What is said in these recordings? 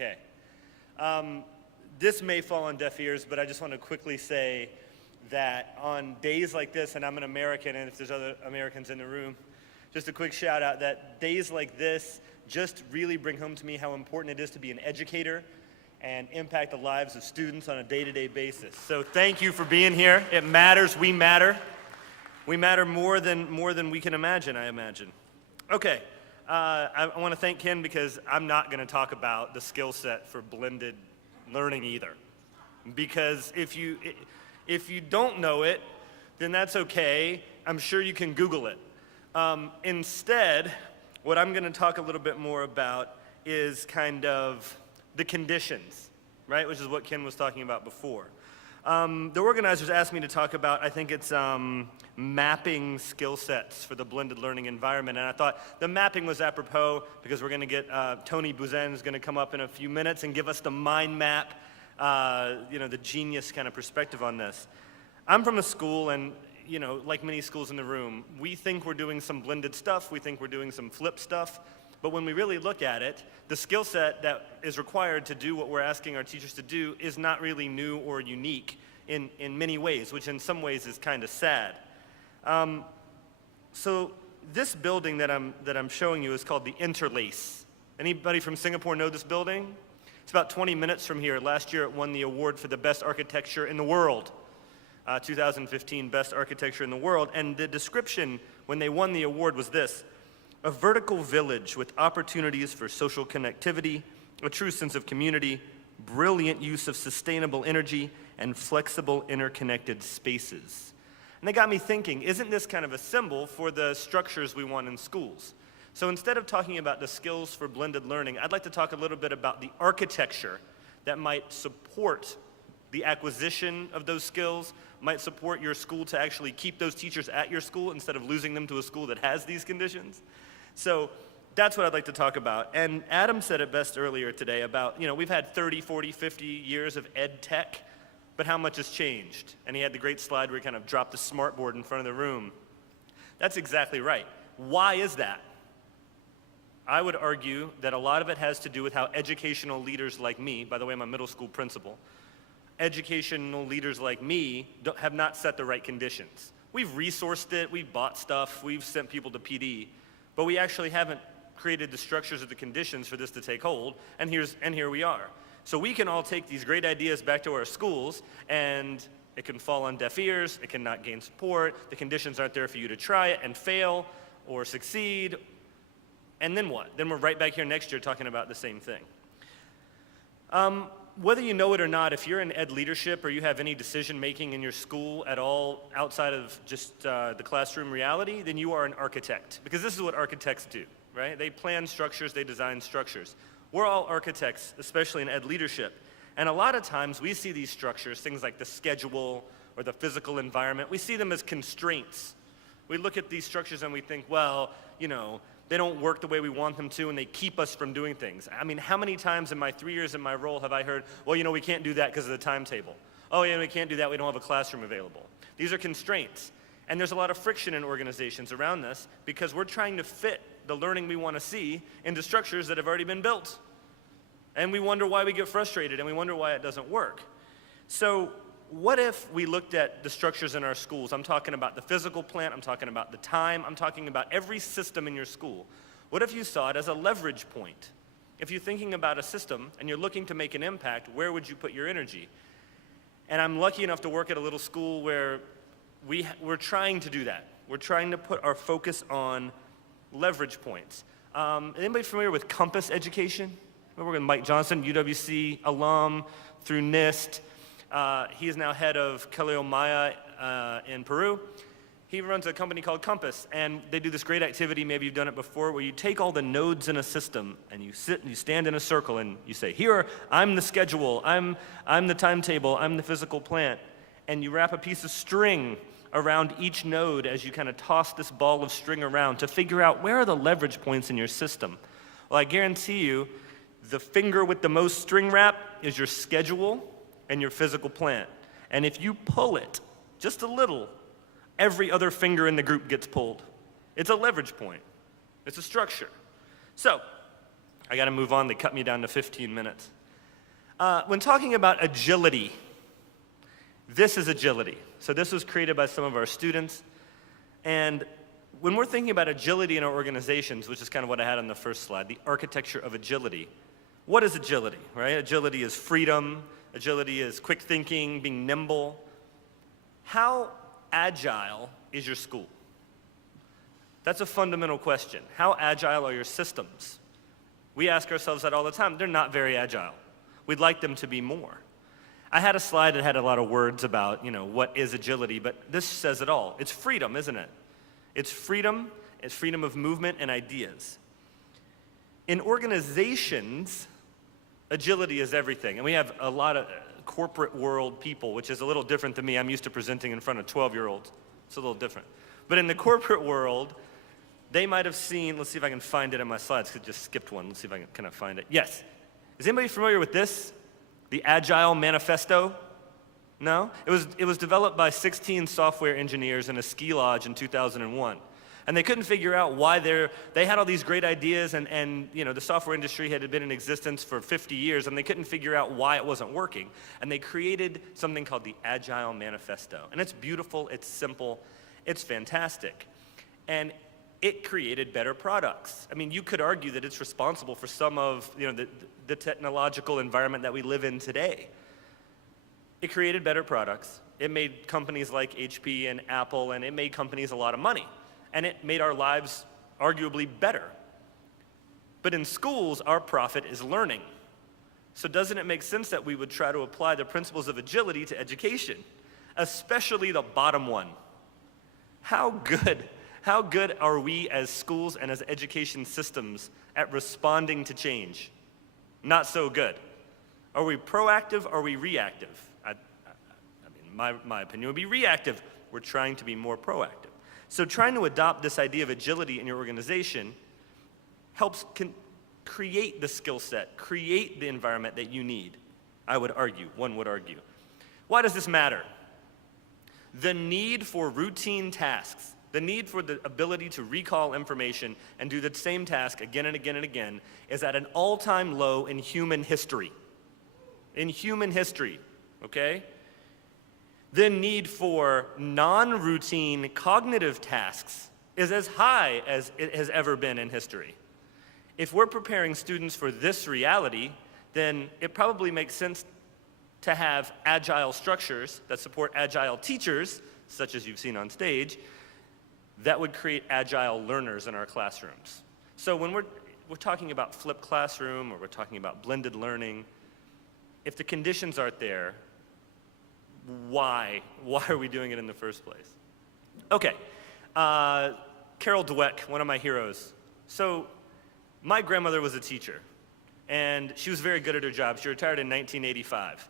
Okay. This may fall on deaf ears, but I just want to quickly say that on days like this, and I'm an American, and if there's other Americans in the room, just a quick shout out that days like this just really bring home to me how important it is to be an educator and impact the lives of students on a day-to-day basis. So thank you for being here. It matters. We matter. We matter more than we can imagine, I imagine. Okay. I want to thank Ken because I'm not going to talk about the skill set for blended learning either. Because if you don't know it, then that's okay. I'm sure you can Google it. Instead, what I'm going to talk a little bit more about is kind of the conditions, right? Which is what Ken was talking about before. The organizers asked me to talk about, I think it's mapping skill sets for the blended learning environment. And I thought the mapping was apropos because we're going to get Tony Bouzen is going to come up in a few minutes and give us the mind map, the genius kind of perspective on this. I'm from a school, and like many schools in the room, we think we're doing some blended stuff, we think we're doing some flip stuff, but when we really look at it, the skill set that is required to do what we're asking our teachers to do is not really new or unique in many ways, which in some ways is kind of sad. So this building that I'm showing you is called the Interlace. Anybody from Singapore know this building? It's about 20 minutes from here. Last year it won the award for the best architecture in the world. 2015 Best Architecture in the World, and the description when they won the award was this: a vertical village with opportunities for social connectivity, a true sense of community, brilliant use of sustainable energy, and flexible interconnected spaces. And they got me thinking, isn't this kind of a symbol for the structures we want in schools? So instead of talking about the skills for blended learning, I'd like to talk a little bit about the architecture that might support the acquisition of those skills, might support your school to actually keep those teachers at your school instead of losing them to a school that has these conditions. So that's what I'd like to talk about. And Adam said it best earlier today about, we've had 30, 40, 50 years of EdTech, but how much has changed? And he had the great slide where he kind of dropped the smartboard in front of the room. That's exactly right. Why is that? I would argue that a lot of it has to do with how educational leaders like me, by the way, I'm a middle school principal, educational leaders like me have not set the right conditions. We've resourced it, we've bought stuff, we've sent people to PD, but we actually haven't created the structures or the conditions for this to take hold, and here we are. So we can all take these great ideas back to our schools, and it can fall on deaf ears, it cannot gain support, the conditions aren't there for you to try it and fail or succeed, and then what? Then we're right back here next year talking about the same thing. Whether you know it or not, if you're in ed leadership or you have any decision making in your school at all outside of just the classroom reality, then you are an architect. Because this is what architects do, right? They plan structures, they design structures. We're all architects, especially in ed leadership. And a lot of times we see these structures, things like the schedule or the physical environment, we see them as constraints. We look at these structures and we think, well, they don't work the way we want them to, and they keep us from doing things. I mean, how many times in my 3 years in my role have I heard, well, we can't do that because of the timetable. Oh, yeah, we can't do that, we don't have a classroom available. These are constraints. And there's a lot of friction in organizations around this because we're trying to fit the learning we want to see into structures that have already been built. And we wonder why we get frustrated, and we wonder why it doesn't work. So what if we looked at the structures in our schools? I'm talking about the physical plant, I'm talking about the time, I'm talking about every system in your school. What if you saw it as a leverage point? If you're thinking about a system and you're looking to make an impact, where would you put your energy? And I'm lucky enough to work at a little school where we're trying to do that. We're trying to put our focus on leverage points. Anybody familiar with Compass Education? We're working with Mike Johnson, UWC alum through NIST. He is now head of Caleo Maya in Peru. He runs a company called Compass, and they do this great activity, maybe you've done it before, where you take all the nodes in a system, and you sit and you stand in a circle, and you say, I'm the schedule, I'm the timetable, I'm the physical plant, and you wrap a piece of string around each node as you kind of toss this ball of string around to figure out where are the leverage points in your system. Well, I guarantee you, the finger with the most string wrap is your schedule and your physical plant. And if you pull it just a little, every other finger in the group gets pulled. It's a leverage point. It's a structure. So I got to move on. They cut me down to 15 minutes. When talking about agility, this is agility. So this was created by some of our students. And when we're thinking about agility in our organizations, which is kind of what I had on the first slide, the architecture of agility, what is agility, right? Agility is freedom. Agility is quick thinking, being nimble. How agile is your school? That's a fundamental question. How agile are your systems? We ask ourselves that all the time. They're not very agile. We'd like them to be more. I had a slide that had a lot of words about, what is agility, but this says it all. It's freedom, isn't it? It's freedom of movement and ideas. In organizations, agility is everything. And we have a lot of corporate world people, which is a little different than me. I'm used to presenting in front of 12-year-olds. It's a little different. But in the corporate world, they might have seen, let's see if I can find it in my slides, because I just skipped one. Let's see if I can find it. Yes. Is anybody familiar with this? The Agile Manifesto? No? It was developed by 16 software engineers in a ski lodge in 2001. And they couldn't figure out why they had all these great ideas and the software industry had been in existence for 50 years and they couldn't figure out why it wasn't working. And they created something called the Agile Manifesto. And it's beautiful, it's simple, it's fantastic. And it created better products. I mean, you could argue that it's responsible for some of the technological environment that we live in today. It created better products. It made companies like HP and Apple, and it made companies a lot of money. And it made our lives arguably better. But in schools, our profit is learning. So doesn't it make sense that we would try to apply the principles of agility to education, especially the bottom one? How good are we as schools and as education systems at responding to change? Not so good. Are we proactive or are we reactive? My opinion would be reactive. We're trying to be more proactive. So trying to adopt this idea of agility in your organization helps create the skill set, create the environment that you need, one would argue. Why does this matter? The need for routine tasks, the need for the ability to recall information and do the same task again and again and again is at an all-time low in human history. In human history, okay? The need for non-routine cognitive tasks is as high as it has ever been in history. If we're preparing students for this reality, then it probably makes sense to have agile structures that support agile teachers, such as you've seen on stage, that would create agile learners in our classrooms. So when we're talking about flipped classroom or we're talking about blended learning, if the conditions aren't there, why are we doing it in the first place? Okay, Carol Dweck, one of my heroes. So my grandmother was a teacher, and she was very good at her job. She retired in 1985.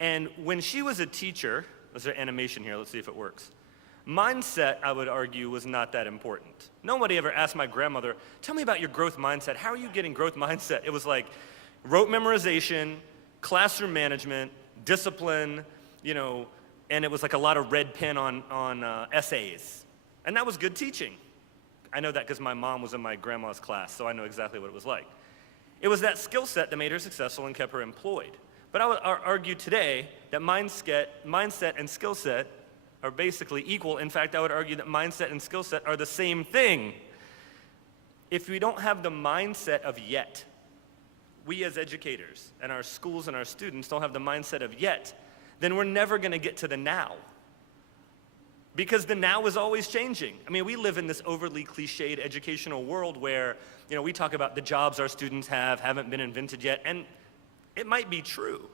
And when she was a teacher, is there animation here? Let's see if it works. Mindset, I would argue, was not that important. Nobody ever asked my grandmother, tell me about your growth mindset. How are you getting growth mindset? It was like rote memorization, classroom management, discipline, and it was like a lot of red pen on essays. And that was good teaching. I know that because my mom was in my grandma's class, so I know exactly what it was like. It was that skill set that made her successful and kept her employed. But I would argue today that mindset and skill set are basically equal. In fact, I would argue that mindset and skill set are the same thing. If we don't have the mindset of yet, we as educators and our schools and our students don't have the mindset of yet, then we're never going to get to the now. Because the now is always changing. I mean, we live in this overly cliched educational world where, we talk about the jobs our students haven't been invented yet, and it might be true.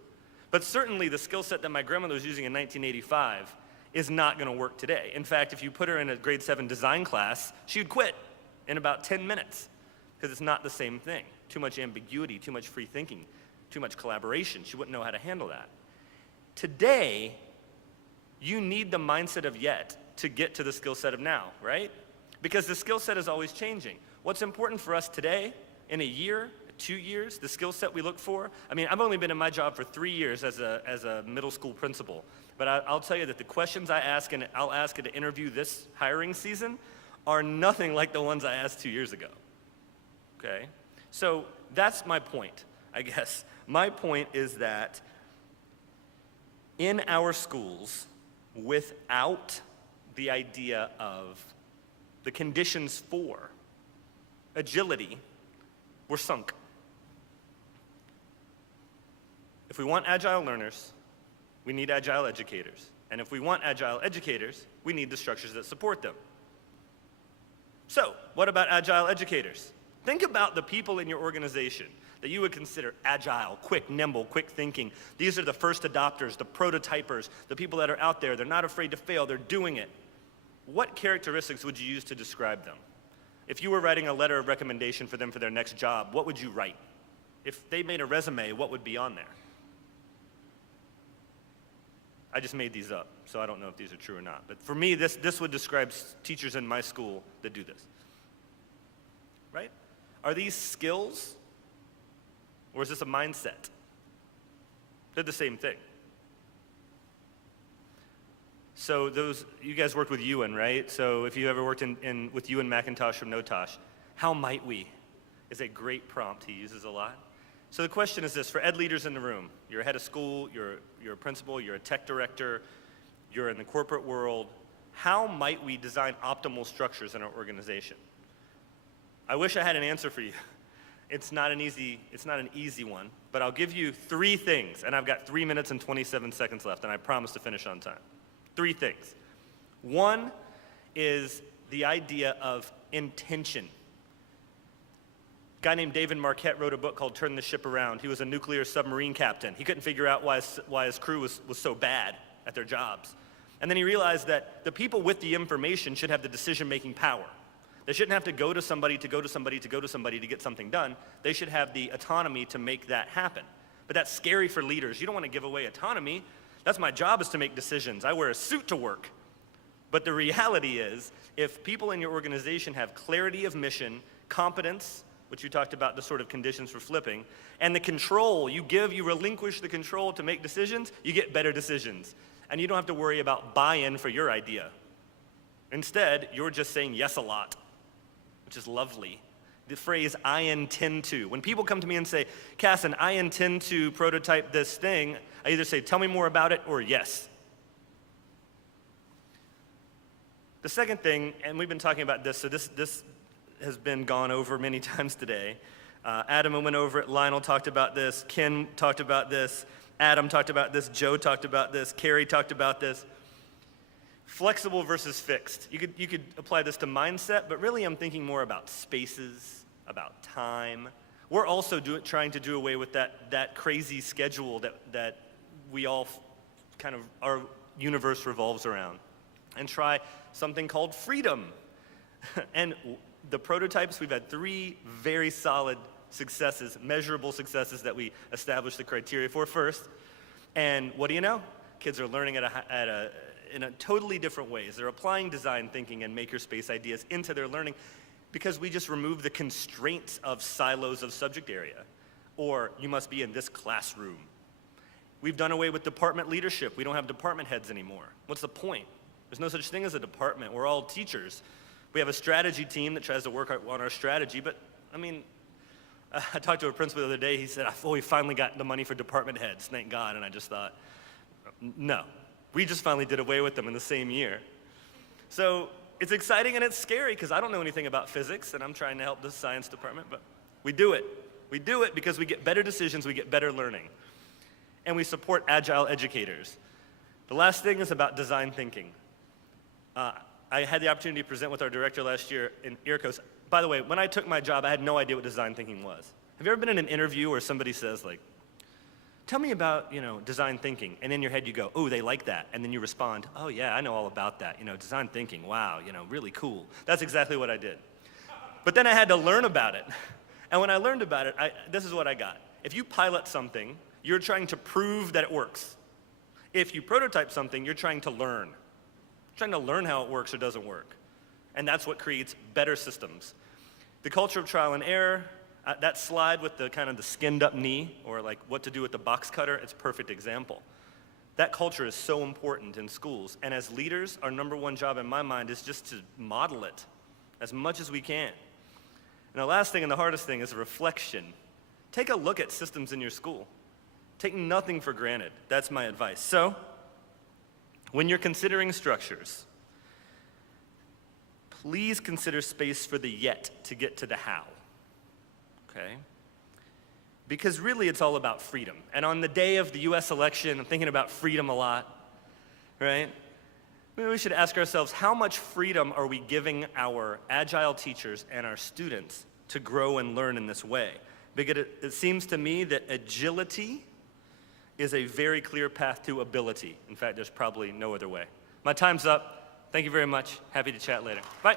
But certainly the skill set that my grandmother was using in 1985 is not going to work today. In fact, if you put her in a grade 7 design class, she would quit in about 10 minutes because it's not the same thing. Too much ambiguity, too much free thinking, too much collaboration. She wouldn't know how to handle that. Today, you need the mindset of yet to get to the skill set of now, right? Because the skill set is always changing. What's important for us today, in a year, 2 years, the skill set we look for? I mean, I've only been in my job for 3 years as a middle school principal, but I'll tell you that the questions I ask, and I'll ask at an interview this hiring season, are nothing like the ones I asked 2 years ago, okay? So that's my point, I guess. My point is that in our schools, without the idea of the conditions for agility, we're sunk. If we want agile learners, we need agile educators. And if we want agile educators, we need the structures that support them. So, what about agile educators? Think about the people in your organization that you would consider agile, quick, nimble, quick thinking. These are the first adopters, the prototypers, the people that are out there. They're not afraid to fail. They're doing it. What characteristics would you use to describe them? If you were writing a letter of recommendation for them for their next job, what would you write? If they made a resume, what would be on there? I just made these up, so I don't know if these are true or not. But for me, this would describe teachers in my school that do this. Right? Are these skills, or is this a mindset? They're the same thing. So you guys worked with Ewan, right? So if you ever worked with Ewan McIntosh from Notosh, how might we is a great prompt he uses a lot. So the question is this, for ed leaders in the room, you're a head of school, you're a principal, you're a tech director, you're in the corporate world, how might we design optimal structures in our organization? I wish I had an answer for you. It's not an easy one, but I'll give you 3 things, and I've got 3 minutes and 27 seconds left, and I promise to finish on time. 3 things. 1 is the idea of intention. A guy named David Marquette wrote a book called Turn the Ship Around. He was a nuclear submarine captain. He couldn't figure out why his crew was so bad at their jobs. And then he realized that the people with the information should have the decision-making power. They shouldn't have to go to somebody to go to somebody to go to somebody to get something done. They should have the autonomy to make that happen. But that's scary for leaders. You don't want to give away autonomy. That's my job, is to make decisions. I wear a suit to work. But the reality is, if people in your organization have clarity of mission, competence, which you talked about the sort of conditions for flipping, and the control you relinquish the control to make decisions, you get better decisions. And you don't have to worry about buy-in for your idea. Instead, you're just saying yes a lot, which is lovely. The phrase, I intend to. When people come to me and say, Kasson, I intend to prototype this thing, I either say, tell me more about it, or yes. The second thing, and we've been talking about this, so this has been gone over many times today. Adam went over it, Lionel talked about this, Ken talked about this, Adam talked about this, Joe talked about this, Carrie talked about this. Flexible versus fixed. You could apply this to mindset, but really I'm thinking more about spaces, about time. We're also trying to do away with that crazy schedule that we all kind of, our universe revolves around, and try something called freedom. And the prototypes, we've had 3 very solid successes, measurable successes that we established the criteria for first. And what do you know? Kids are learning in a totally different ways. They're applying design thinking and makerspace ideas into their learning because we just remove the constraints of silos of subject area. Or you must be in this classroom. We've done away with department leadership. We don't have department heads anymore. What's the point? There's no such thing as a department. We're all teachers. We have a strategy team that tries to work on our strategy, but I mean, I talked to a principal the other day. He said, we finally got the money for department heads, thank God. And I just thought, no. We just finally did away with them in the same year. So it's exciting and it's scary because I don't know anything about physics and I'm trying to help the science department, but we do it. We do it because we get better decisions, we get better learning. And we support agile educators. The last thing is about design thinking. I had the opportunity to present with our director last year in IRCOS. By the way, when I took my job, I had no idea what design thinking was. Have you ever been in an interview where somebody says, like, tell me about, design thinking, and in your head you go, oh, they like that, and then you respond, oh yeah, I know all about that, design thinking, wow, really cool. That's exactly what I did. But then I had to learn about it, and when I learned about it, this is what I got. If you pilot something, you're trying to prove that it works. If you prototype something, you're trying to learn. You're trying to learn how it works or doesn't work, and that's what creates better systems. The culture of trial and error, that slide with the kind of the skinned up knee, or like what to do with the box cutter, it's a perfect example. That culture is so important in schools, and as leaders, our number 1 job in my mind is just to model it as much as we can. And the last thing and the hardest thing is reflection. take a look at systems in your school. Take nothing for granted. That's my advice. So, when you're considering structures, please consider space for the yet to get to the how, okay? Because really it's all about freedom. And on the day of the US election, I'm thinking about freedom a lot, right? Maybe we should ask ourselves, how much freedom are we giving our agile teachers and our students to grow and learn in this way? Because it seems to me that agility is a very clear path to ability. In fact, there's probably no other way. My time's up. Thank you very much. Happy to chat later. Bye.